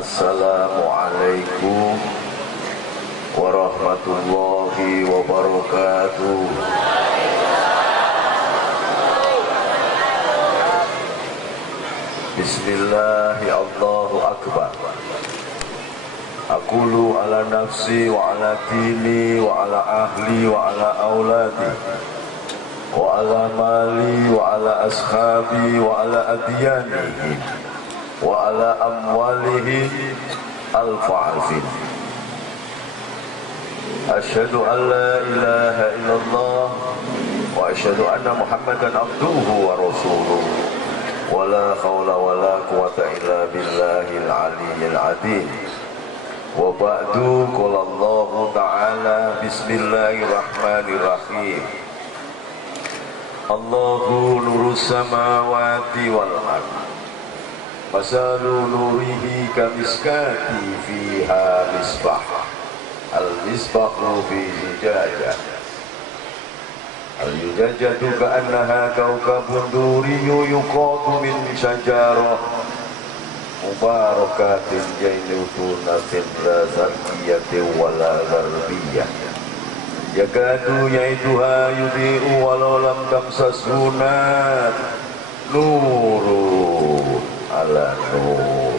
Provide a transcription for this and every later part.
Assalamualaikum warahmatullahi wabarakatuh. Bismillahi Allahu Akbar. Aqulu ala nafsi wa ala dini wa ala ahli wa ala auladi wa ala mali wa ala ashabi wa ala adyanihi wa ala amwalihi alfa'afin. Asyhadu an la ilaha illallah wa asyhadu anna Muhammadan abduhu wa rasuluh. Wa la hawla wa la quwata illa billahil aliyyil azim. Wa ba'du, qala Allah ta'ala, bismillahirrahmanirrahim. Allahu nurus samawati wal ard. Masalu nurihi kamiskati fiha misbah. Al-misbahu fi zujajah. Al-zujajatu ka'annaha kawkabun duriyyu yuqadu min syajarah mubarakatin jainutunatin la zarkiyatin wala garbiyah yakadu yaituha yudhi'u walau lam tamsashu nar nurun ala nur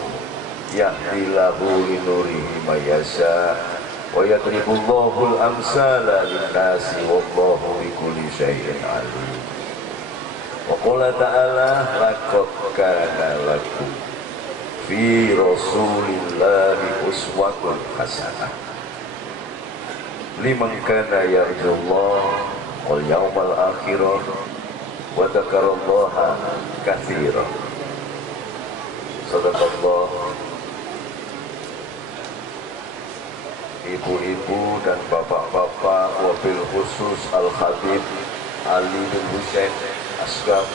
yahdilahu linurihi mayasya wa yadribullahul amsala linnasi wallahu bikulli syai'in alim. Wa qala ta'ala laqad kana lakum fi rasulillahi uswatun hasanah liman kana yarjullaha wal yawmal akhir wa dzakarallaha katsiran. Sadaqallah. Ibu-ibu dan bapak-bapak, wabil khusus Al-Khatib Ali bin Husain Asgaf,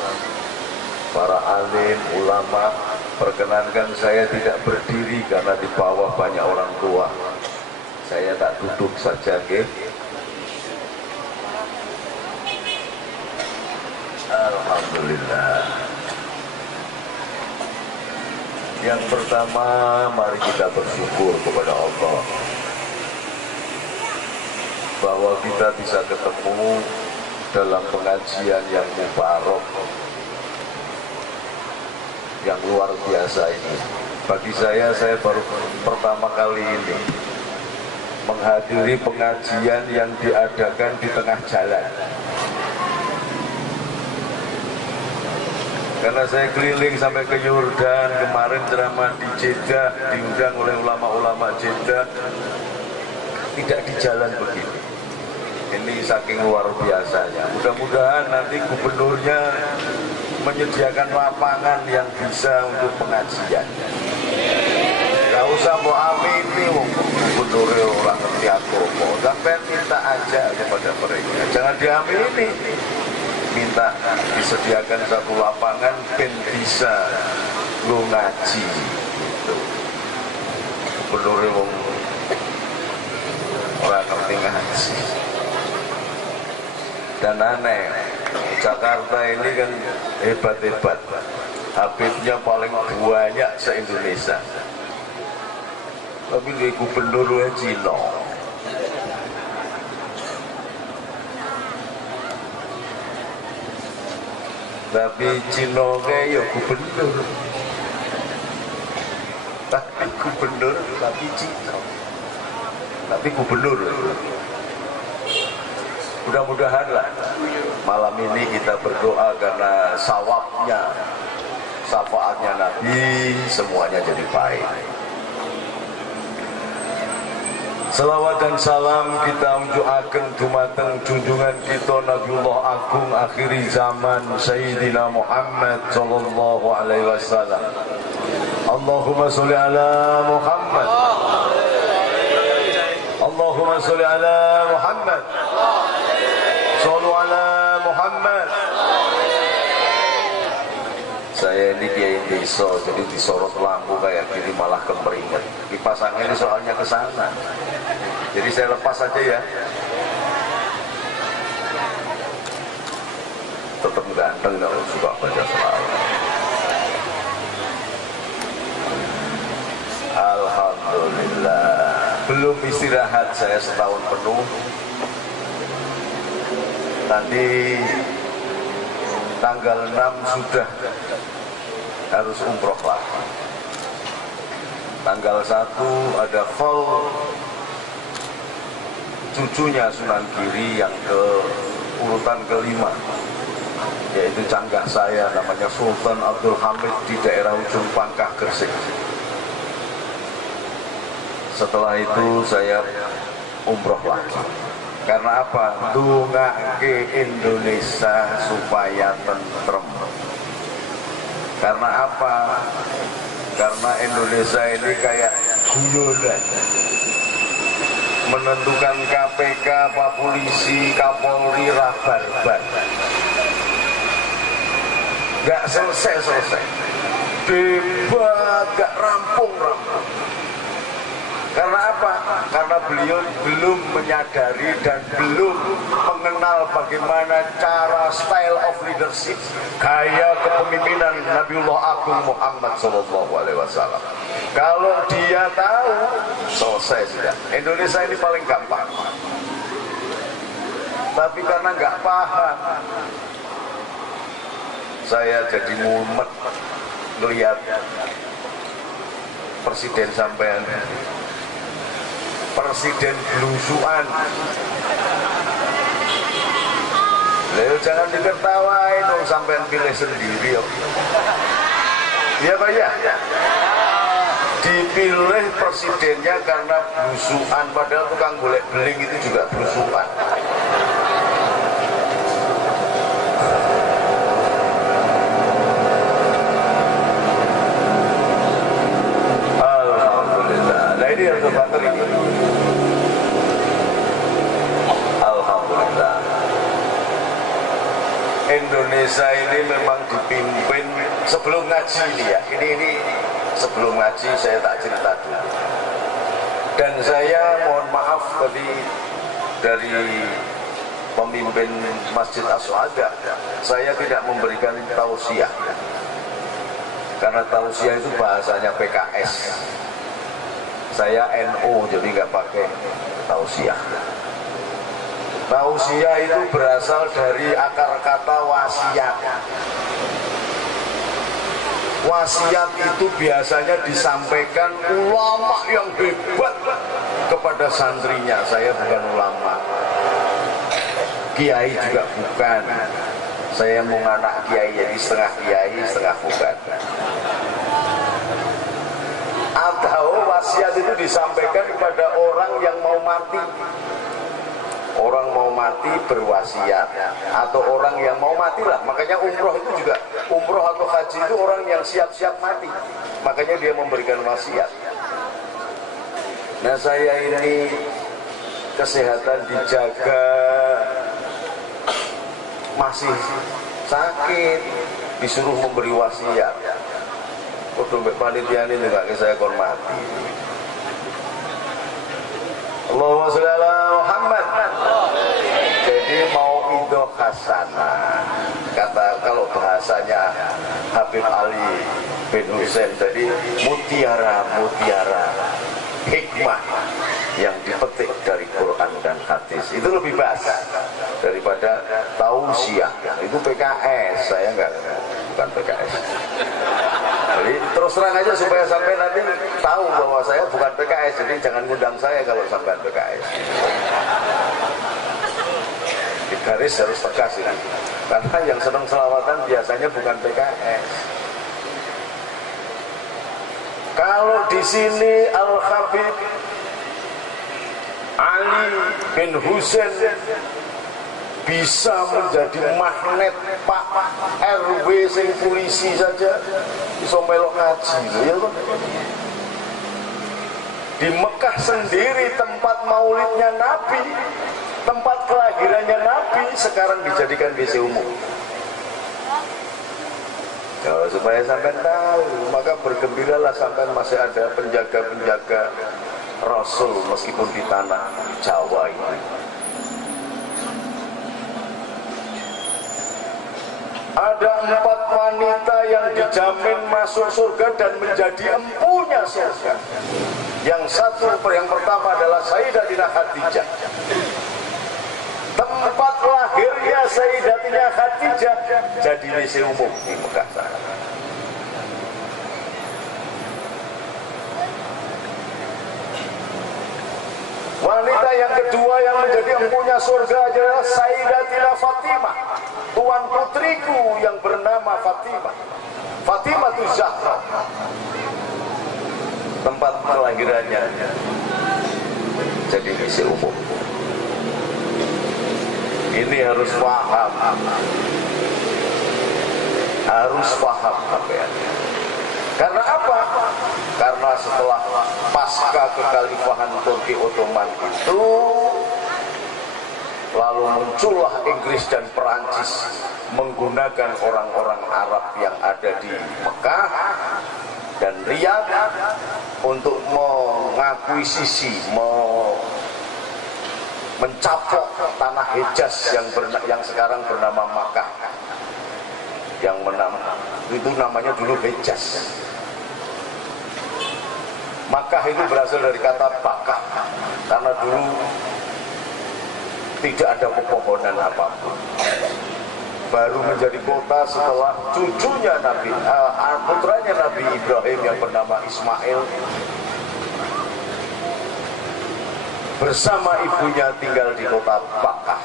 para alim, ulama, perkenankan saya tidak berdiri karena di bawah banyak orang tua. Saya tak duduk saja, okay? Alhamdulillah. Yang pertama, mari kita bersyukur kepada Allah bahwa kita bisa ketemu dalam pengajian yang mubarak, yang luar biasa ini. Bagi saya baru pertama kali ini menghadiri pengajian yang diadakan di tengah jalan. Karena saya keliling sampai ke Yordan, kemarin ceramah di Jeddah, diundang oleh ulama-ulama Jeddah, tidak di jalan begini. Ini saking luar biasanya. Mudah-mudahan nanti gubernurnya menyediakan lapangan yang bisa untuk pengajian. Gak usah mau amini gubernurnya orang ngerti agama. Sampai minta aja kepada mereka. Jangan diamini. Minta disediakan satu lapangan ben bisa lu ngaji. Gubernurnya orang ngerti ngaji. Dan aneh, Jakarta ini kan hebat-hebat, Habibnya paling banyak se-Indonesia, tapi di gubernurnya Cina. Tapi Cina kayak gubernur, tapi Cina, tapi gubernur. Mudah-mudahan lah malam ini kita berdoa karena sawabnya, syafaatnya Nabi, semuanya jadi baik. Selawat dan salam kita unjukaken dumateng junjungan kita Nabiullah Agung akhiri zaman Sayyidina Muhammad sallallahu alaihi wasallam. Allahumma sholli ala Muhammad. Allahumma sholli ala Muhammad. Sholli ala Muhammad. Saya ini kiai desa, jadi disorot lampu kayak gini malah kemeringat. Kipas angin ini soalnya ke sana. Jadi saya lepas saja ya. Tetap ganteng kalau suka baca selawat. belum istirahat saya setahun penuh. Nanti tanggal 6 sudah harus umroh lagi. Tanggal 1 ada haul cucunya Sunan Giri yang ke urutan kelima, yaitu canggah saya namanya Sultan Abdul Hamid di daerah ujung Pangkah Gresik. Setelah itu saya umroh lagi. Karena apa? Dungake Indonesia supaya tentrem. Karena apa? Karena Indonesia ini kayak guyonan, menentukan KPK, Pak Polisi, Kapolri, rabarbar, gak selesai-selesai, debat gak rampung-rampung. Karena apa? Karena beliau belum menyadari dan belum mengenal bagaimana cara style of leadership, gaya kepemimpinan Nabiullah Agung Muhammad SAW. Kalau dia tahu, selesai sudah. Indonesia ini paling gampang. Tapi karena nggak paham, saya jadi mumet ngelihat presiden sampean. Presiden belusuan. Lalu jangan diketawain, dong sampean pilih sendiri. Iya Pak ya? Dipilih presidennya karena belusuan, padahal tukang golek beling itu juga belusuan. Alhamdulillah. Nah ini yang terbantu ini. Alhamdulillah. Indonesia ini memang dipimpin sebelum ngaji ini ya. Ini sebelum ngaji saya tak cerita dulu. Dan saya mohon maaf tadi dari pemimpin Masjid As-Suada, saya tidak memberikan tausiah. Karena tausiah itu bahasanya PKS. Saya NU jadi nggak pakai tausiah. Tausiah itu berasal dari akar kata wasiat. Wasiat itu biasanya disampaikan ulama yang hebat kepada santrinya. Saya bukan ulama, kiai juga bukan. Saya mau anak kiai, jadi setengah kiai, setengah bukan. Atau wasiat itu disampaikan kepada orang yang mau mati. Orang mau mati berwasiat, atau orang yang mau mati lah. Makanya umroh itu juga, umroh atau haji itu orang yang siap-siap mati. Makanya dia memberikan wasiat. Nah saya ini kesehatan dijaga, masih sakit, disuruh memberi wasiat. Kok dompet panitia ini juga saya hormati. Allahumma sholli ala Muhammad. Jadi mau idhoh hasanah, kata kalau bahasanya Habib Ali bin Husain, jadi mutiara hikmah yang dipetik dari Quran dan hadis itu lebih baik daripada tausiah. Itu PKS, saya bukan PKS. Jadi terus terang aja supaya sampai nanti tahu bahwa saya bukan PKS. Jadi jangan ngundang saya kalau sampai PKS. Di garis harus tegas ini. Karena yang senang selawatan biasanya bukan PKS. Kalau di sini Al-Habib Ali bin Husain bisa menjadi magnet Pak RW sing polisi saja bisa melok ngaji ya kan? Di Mekah sendiri tempat maulidnya Nabi, tempat kelahirannya Nabi sekarang dijadikan WC umum. Kalau supaya sampai tahu, maka bergembiralah sampai masih ada penjaga-penjaga Rasul meskipun di tanah Jawa ini. Ada 4 wanita yang dijamin masuk surga dan menjadi empunya surga. Yang pertama adalah Sayyidatina Khadijah. Tempat lahirnya Sayyidatina Khadijah jadi WC umum di Mekah sana. Wanita yang kedua yang menjadi empunya surga adalah Sayyidatina Fatimah, tuan putriku yang bernama Fatimah, Fatimah Zahra. Tempat kelahirannya jadi WC umum. Ini harus paham, sampean. Karena apa? Karena setelah pasca kekhalifahan Turki Ottoman itu, lalu muncullah Inggris dan Perancis menggunakan orang-orang Arab yang ada di Mekah dan Riyadh untuk mengakuisisi, mencapok tanah Hejaz yang sekarang bernama Makkah, yang itu namanya dulu Hejaz. Makkah itu berasal dari kata bakah, karena dulu tidak ada pepohonan apapun. Baru menjadi kota setelah cucunya putranya Nabi Ibrahim yang bernama Ismail bersama ibunya tinggal di kota Bakah.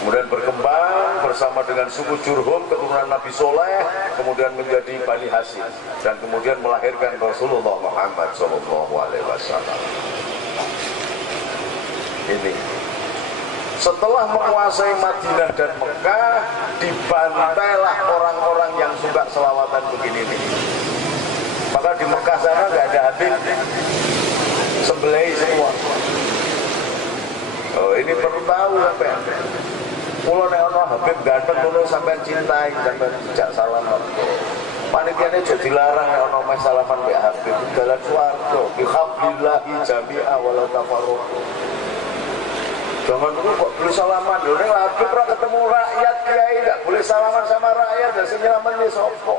Kemudian berkembang bersama dengan suku Jurhum, keturunan Nabi Soleh, kemudian menjadi Bani Hashim, dan kemudian melahirkan Rasulullah Muhammad SAW. Ini setelah menguasai Madinah dan Mekah, dibantailah orang-orang yang suka selawatan begini nih. Maka di Mekah sana nggak ada Habib, sembelih semua. Oh, ini perlu tahu sampai. Kulo nek ana Habib ganteng kulo sampean cintai, sampean tidak salaman. Panitiane aja dilarang nek ana meh salaman mbek Habib. Dalan swarga bi hablillahi jami'a wala tafarraqu. Jangan dulu kok boleh salaman lho, nek Habib ora ketemu rakyat kiai enggak boleh salaman sama rakyat, dan sing nyelametne sapa?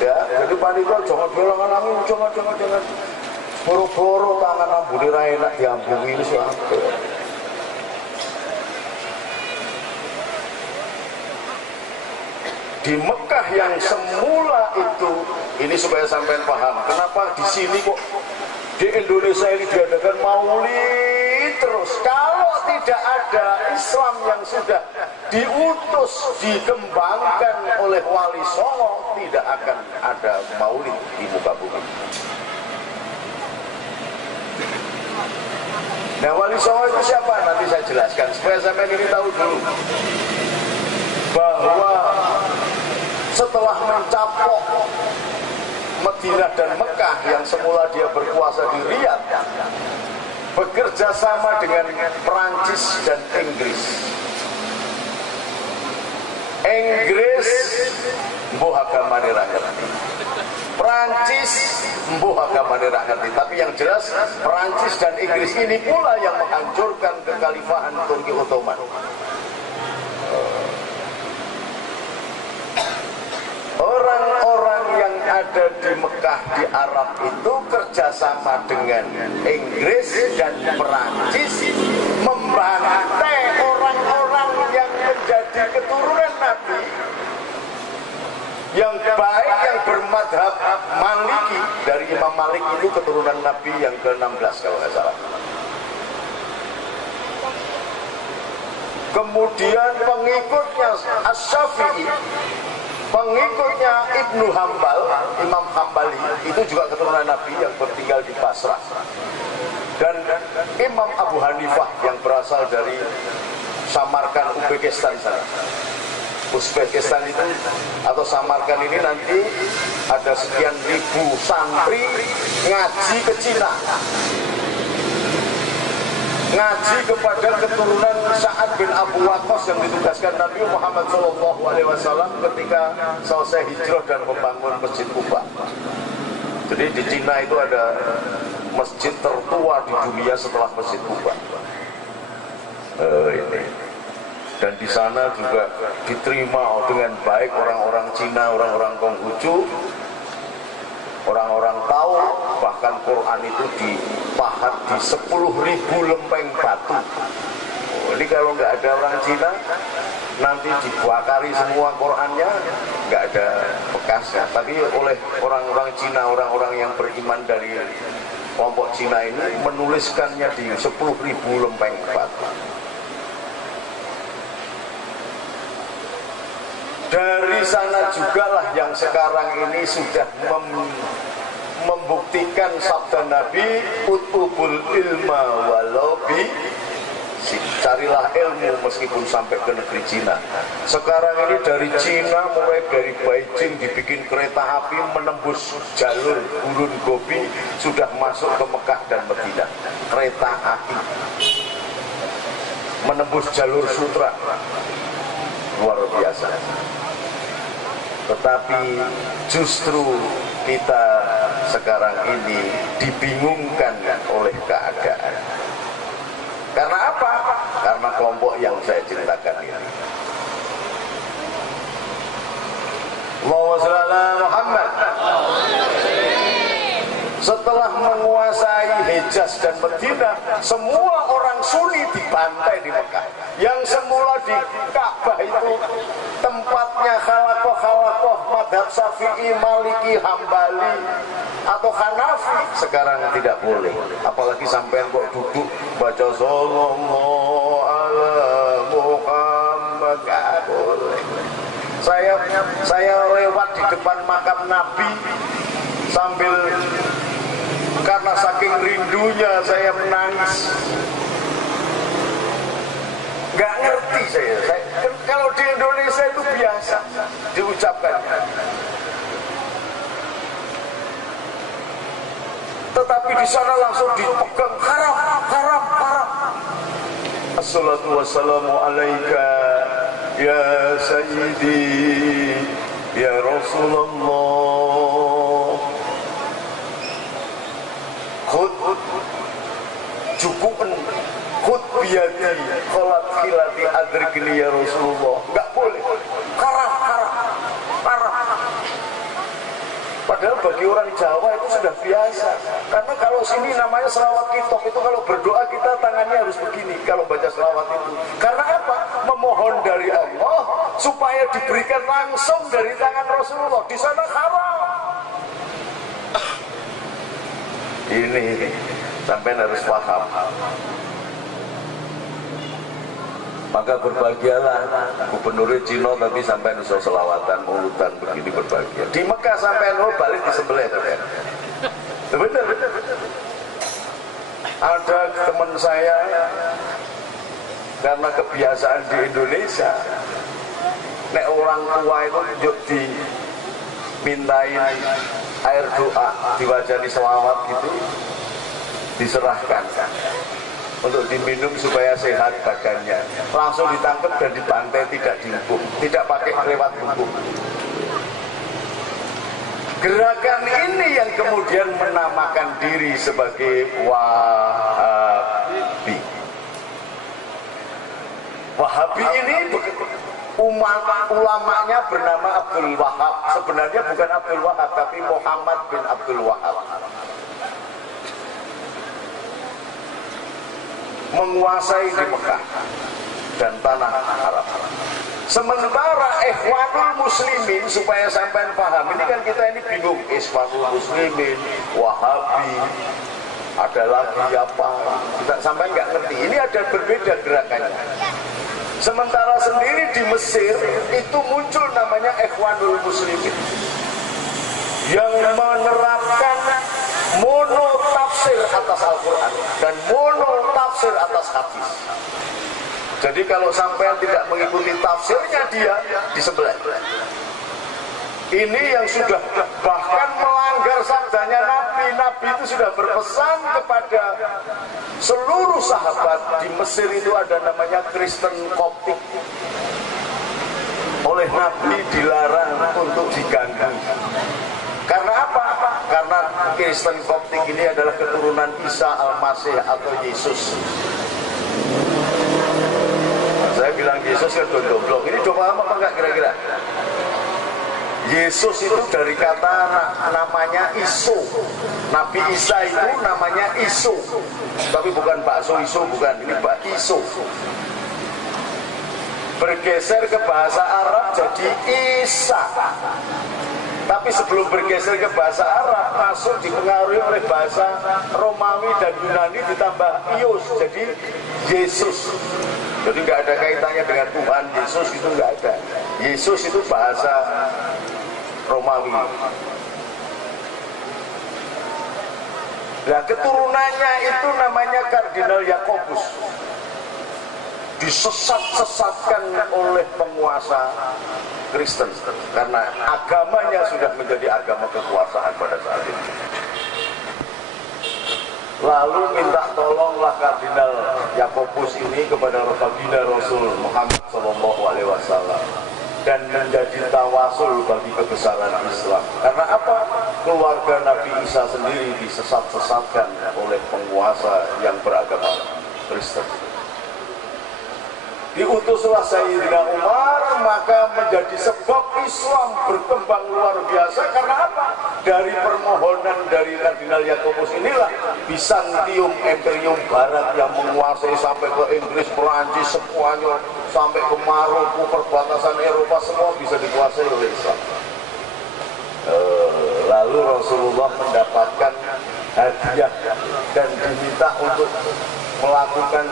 Ya, jadi panitia jangan bilang-bilang jangan. Boro-boro tangan ambune ra enak diambungi wis akeh. Di Mekah yang semula itu, ini supaya sampean paham, kenapa di sini kok di Indonesia ini diadakan maulid terus. Kalau tidak ada Islam yang sudah diutus, dikembangkan oleh Wali Songo, tidak akan ada maulid di muka bumi. Nah, Wali Songo itu siapa? Nanti saya jelaskan supaya sampean ini tahu dulu bahwa setelah mencapok Madinah dan Mekah yang semula dia berkuasa di Riyadh, bekerja sama dengan Perancis dan Inggris. Inggris mbuh agamane ra ngerti, Perancis mbuh agamane ra ngerti, tapi yang jelas Perancis dan Inggris ini pula yang menghancurkan kekhalifahan Turki Ottoman. Orang-orang yang ada di Mekah, di Arab itu kerjasama dengan Inggris dan Perancis membantai orang-orang yang menjadi keturunan Nabi, yang baik, yang bermadhab Maliki. Dari Imam Malik itu keturunan Nabi yang ke-16 kalau nggak salah. Kemudian pengikutnya Asy-Syafi'i, pengikutnya Ibnu Hambal, Imam Hambali, itu juga keturunan Nabi yang bertinggal di Basrah. Dan Imam Abu Hanifah yang berasal dari Samarkand, Uzbekistan sana. Uzbekistan itu atau Samarkand ini nanti ada sekian ribu santri ngaji ke Cina, ngaji kepada keturunan Sa'ad bin Abu Waqqas yang ditugaskan Nabi Muhammad SAW ketika selesai hijrah dan membangun Masjid Kuba. Jadi di Cina itu ada masjid tertua di dunia setelah Masjid Kuba. Ini. Dan di sana juga diterima dengan baik orang-orang Cina, orang-orang Konghucu. Orang-orang tahu bahkan Quran itu dipahat di 10.000 lempeng batu. Ini kalau nggak ada orang Cina, nanti dibakari semua Qurannya, nggak ada bekasnya. Tapi oleh orang-orang Cina, orang-orang yang beriman dari kelompok Cina ini menuliskannya di 10.000 lempeng batu. Dari sana jugalah yang sekarang ini sudah membuktikan sabda Nabi, utubul ilma walau bi, carilah ilmu meskipun sampai ke negeri Cina. Sekarang ini dari Cina, mulai dari Beijing dibikin kereta api menembus jalur Gurun Gobi, sudah masuk ke Mekah dan Madinah. Kereta api menembus jalur sutra, luar biasa. Tetapi justru kita sekarang ini dibingungkan oleh keadaan. Karena apa? Karena kelompok yang saya ceritakan ini. Allahumma shalli ala Muhammad. Setelah menguasai Hijaz dan Madinah, semua orang Sunni dibantai di Mekah. Yang semula di Ka'bah itu tempatnya khalakoh madhab Syafi'i, Maliki, Hambali atau Hanafi, sekarang tidak boleh. Apalagi sampai kok duduk baca sallallahu ala Muhammad, gak boleh. Saya lewat di depan makam Nabi sambil, karena saking rindunya saya menangis. Gak ngerti saya kalau di Indonesia itu biasa diucapkan, tetapi di sana langsung dipegang, haram. Assalatu wassalamu alaika ya sayyidi ya Rasulullah. Khud cukupan, khud biyadi kholat khilati adrikni ya Rasulullah. Enggak boleh, haram. Padahal bagi orang Jawa itu sudah biasa. Karena kalau sini namanya selawat kitab, itu kalau berdoa kita tangannya harus begini kalau baca selawat itu. Karena apa? Memohon dari Allah supaya diberikan langsung dari tangan Rasulullah. Di sana haram. Ini sampai harus paham. Maka berbahagialah gubernur Cina tapi sampai nusa selawatan, mulutan begini berbahagia. Di Mekah sampai balik disembelih. Benar. Ada teman saya, karena kebiasaan di Indonesia, nek orang tua itu yuk dimintain air doa, diwajani selawat gitu, diserahkan untuk diminum supaya sehat badannya. Langsung ditangkap dan dibantai, tidak dihukum, tidak pakai lewat hukum. Gerakan ini yang kemudian menamakan diri sebagai Wahabi. Wahabi ini ulamanya bernama Abdul Wahab. Sebenarnya bukan Abdul Wahab, tapi Muhammad bin Abdul Wahab. Menguasai di Mekah dan tanah Arab. Sementara Ikhwanul Muslimin, supaya sampai paham, ini kan kita ini bingung, Ikhwanul Muslimin, Wahabi, ada lagi apa, kita sampai nggak ngerti. Ini ada berbeda gerakannya. Sementara sendiri di Mesir itu muncul namanya Ikhwanul Muslimin yang menerapkan mono tafsir atas Al-Quran dan mono tafsir atas hadis. Jadi kalau sampai tidak mengikuti tafsirnya, dia disembelih. Ini yang sudah bahkan melanggar sabdanya Nabi. Nabi itu sudah berpesan kepada seluruh sahabat. Di Mesir itu ada namanya Kristen Koptik. Oleh Nabi dilarang untuk diganggu. Karena apa? Karena Kristen Koptik ini adalah keturunan Isa Al-Masih atau Yesus. Saya bilang Yesus kan domblok. Ini coba apa enggak kira-kira? Yesus itu dari kata namanya Isu. Nabi Isa itu namanya Isu, tapi bukan bakso Isu, bukan, ini Pak Isu. Bergeser ke bahasa Arab jadi Isa. Tapi sebelum bergeser ke bahasa Arab, masuk dipengaruhi oleh bahasa Romawi dan Yunani ditambah Ius, jadi Yesus. Jadi nggak ada kaitannya dengan Tuhan Yesus, itu nggak ada. Yesus itu bahasa Romawi. Nah, keturunannya itu namanya Kardinal Yakobus. Disesat-sesatkan oleh penguasa Kristen karena agamanya sudah menjadi agama kekuasaan pada saat itu. Lalu minta tolonglah Kardinal Yakobus ini kepada Baginda Rasul Muhammad SAW dan menjadi tawasul bagi kebesaran Islam. Karena apa? Keluarga Nabi Isa sendiri disesat-sesatkan oleh penguasa yang beragama Kristen. Diutuslah Sayyidina Umar, maka menjadi sebab Islam berkembang luar biasa. Karena apa? Dari permohonan dari Kardinal Yakobus inilah Bizantium, Imperium Barat yang menguasai sampai ke Inggris, Perancis, semuanya sampai ke Maroko, perbatasan Eropa, semua bisa dikuasai oleh Islam. Lalu Rasulullah mendapatkan hadiah dan diminta untuk melakukan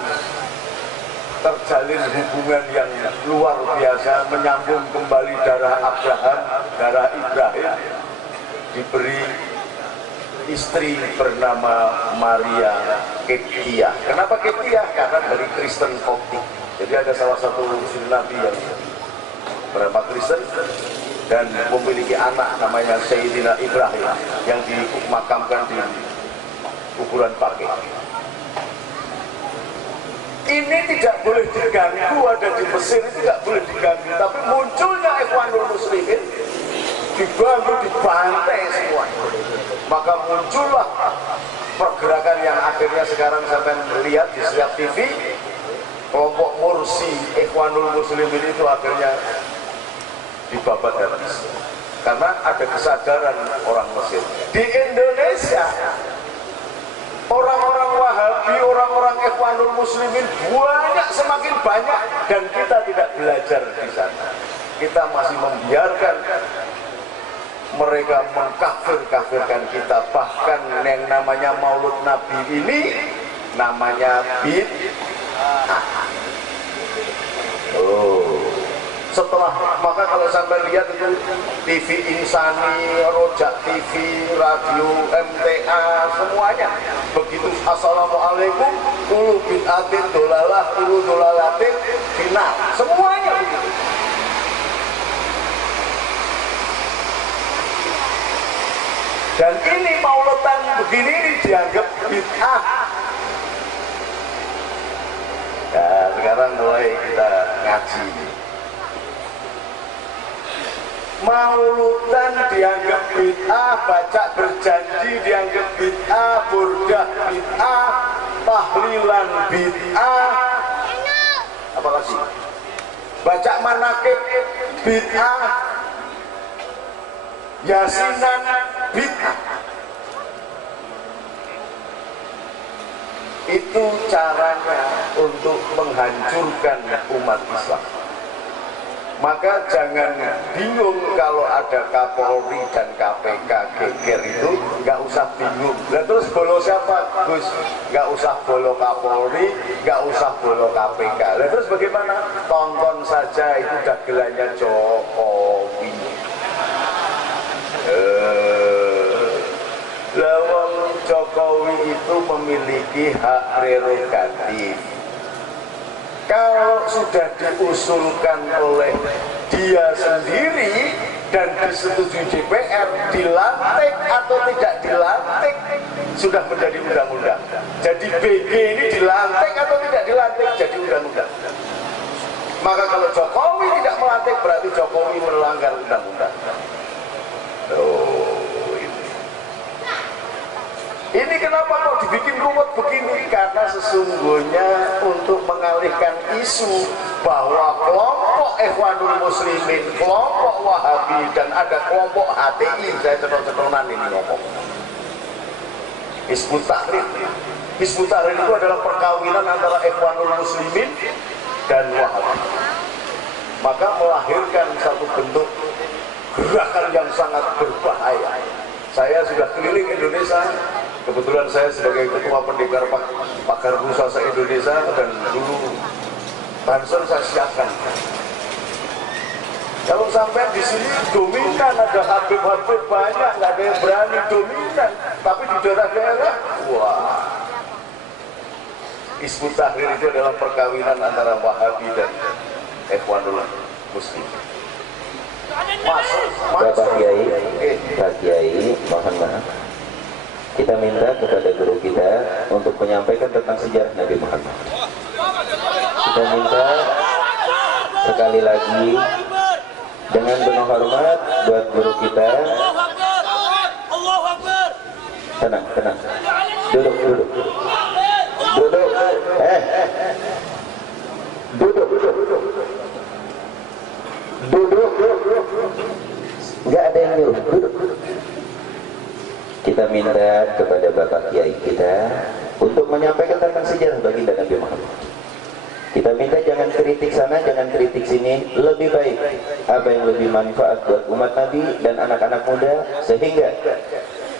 terjalin hubungan yang luar biasa, menyambung kembali darah Abraham, darah Ibrahim. Diberi istri bernama Maria Ketia. Kenapa Ketia? Karena dari Kristen Koptik. Jadi ada salah satu Nabi yang bernama Kristen dan memiliki anak namanya Sayyidina Ibrahim yang dimakamkan di kuburan Baqi'. Ini tidak boleh diganggu, ada di Mesir itu tidak boleh diganggu. Tapi munculnya Ikhwanul Muslimin diganggu, dibantai semua. Maka muncullah pergerakan yang akhirnya sekarang sampai melihat di setiap TV. Kelompok Mursi Ikhwanul Muslimin itu akhirnya dibabat habis. Karena ada kesadaran orang Mesir. Di Indonesia orang-orang Wahabi, orang-orang Ikhwanul Muslimin banyak, semakin banyak, dan kita tidak belajar di sana. Kita masih membiarkan mereka mengkafir-kafirkan kita. Bahkan yang namanya Maulud Nabi ini namanya bid'ah. Setelah, maka kalau sampai lihat itu TV Insani, Rojak TV, radio MTA, semuanya begitu assalamualaikum, ulu bid'atin dolalah, ulu dolalatin final, semuanya begitu. Dan ini mauludan begini ini dianggap bid'ah. Nah, sekarang mulai kita ngaji. Mauludan dianggap bid'ah, baca berjanji dianggap bid'ah, burdah bid'ah, tahlilan bid'ah, apalagi baca manakib bid'ah, yasinan bid'ah. Itu caranya untuk menghancurkan umat Islam. Maka jangan bingung kalau ada Kapolri dan KPK geger itu, nggak usah bingung. Nah, terus bolo siapa? Gus, nggak usah bolo Kapolri, nggak usah bolo KPK. Nah, terus bagaimana? Tonton saja itu dagelannya Jokowi. Lawang Jokowi itu memiliki hak prerogatif. Kalau sudah diusulkan oleh dia sendiri dan disetujui DPR, dilantik atau tidak dilantik sudah menjadi undang-undang. Jadi BG ini dilantik atau tidak dilantik jadi undang-undang. Maka kalau Jokowi tidak melantik berarti Jokowi melanggar undang-undang. Ini kenapa kok dibikin ruwet begini? Karena sesungguhnya untuk mengalihkan isu bahwa kelompok kelompok Ikhwanul Muslimin, kelompok Wahabi, dan ada kelompok HTI. Saya ceton-cetonan ini ngomong. Hizbut Tahrir. Hizbut Tahrir itu adalah perkawinan antara Ikhwanul Muslimin dan Wahabi. Maka melahirkan satu bentuk gerakan yang sangat berbahaya. Saya sudah keliling Indonesia. Kebetulan saya sebagai ketua pendekar pakar Rusa se-Indonesia, dan dulu Banser saya siapkan. Kalau sampai di sini dominan, ada habib-habib banyak, nggak ada yang berani dominan. Tapi di daerah-daerah, wah. Hizbut Tahrir itu adalah perkawinan antara Wahabi dan Ikhwanul Muslim. Bapak Kiai, Pak Kiai, mohon maaf. Kita minta kepada guru kita untuk menyampaikan tentang sejarah Nabi Muhammad. Kita minta sekali lagi dengan penuh hormat buat guru kita. Tenang, tenang. Duduk, duduk. Duduk. Duduk, duduk. Duduk. Enggak ada yang nyuruh. Duduk. Kita minta kepada Bapak Kiai kita untuk menyampaikan tentang sejarah baginda Nabi Muhammad. Kita minta jangan kritik sana, jangan kritik sini. Lebih baik apa yang lebih manfaat buat umat Nabi dan anak-anak muda, sehingga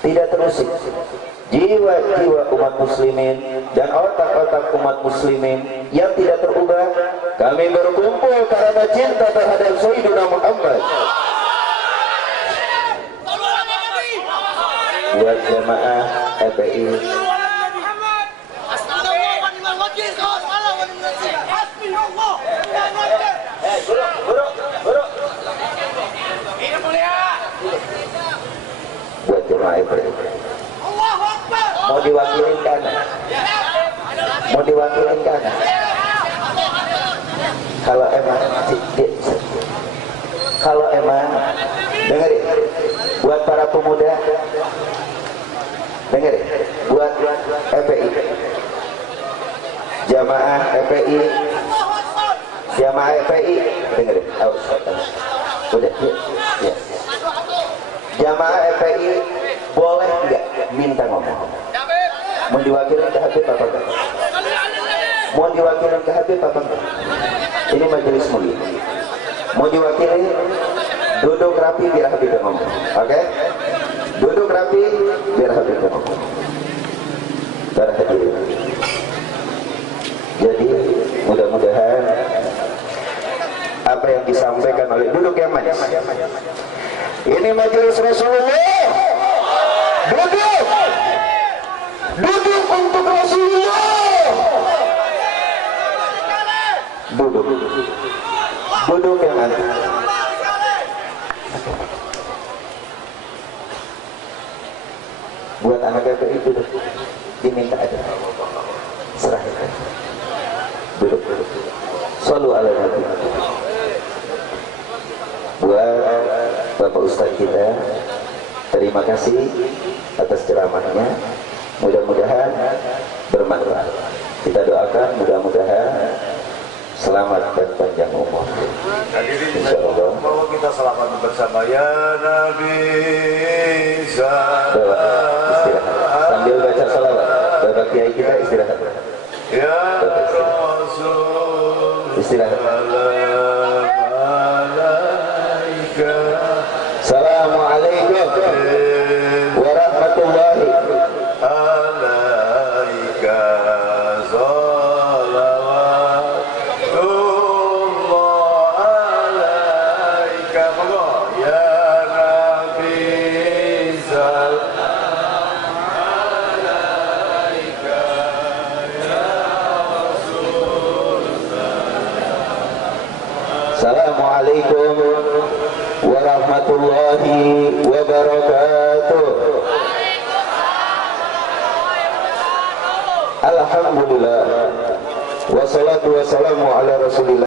tidak terusik jiwa-jiwa umat muslimin dan otak-otak umat muslimin yang tidak terubah. Kami berkumpul karena cinta terhadap Sayyidina Muhammad. Buat jamaah FPI, buat jemaah FPI, mau diwakilin kana, mau diwakilin kana. Kalau emang dengerin, buat para pemuda, dengerin, buat FPI, jamaah FPI, jamaah FPI, dengerin, udah, ya. Jamaah FPI boleh nggak minta ngomong? Mau diwakilin ke Habib apa enggak? Mau diwakilin ke Habib apa enggak? Ini majelis mulia. Mau diwakilin, duduk rapi biar Habib ngomong, oke? Duduk rapi biar Habib ngomong. Para hadirin. Jadi mudah-mudahan apa yang disampaikan oleh, duduk yang manis. Ini majelis Rasulullah. Duduk. Duduk untuk Rasulullah. Duduk. Duduk yang manis. Buat anak FPI duduk, diminta aja, serahkan. Duduk. Shallu ala Nabi. Buat Bapak Ustadz kita, terima kasih atas ceramahnya. Mudah-mudahan bermanfaat. Kita doakan mudah-mudahan selamat dan panjang umur. Hadirin, bahwa kita selamat bersama ya Nabi. Istirahat sambil baca salawat. Bapak Kiai kita istirahat. Ya Rasul. Istirahat. Assalamualaikum warahmatullahi alaika salawatullah alaika ya Nabi salam alaika ya Rasul. Assalamualaikum warahmatullahi wabarakatuh. Alhamdulillah, wassalatu wassalamu ala Rasulillah.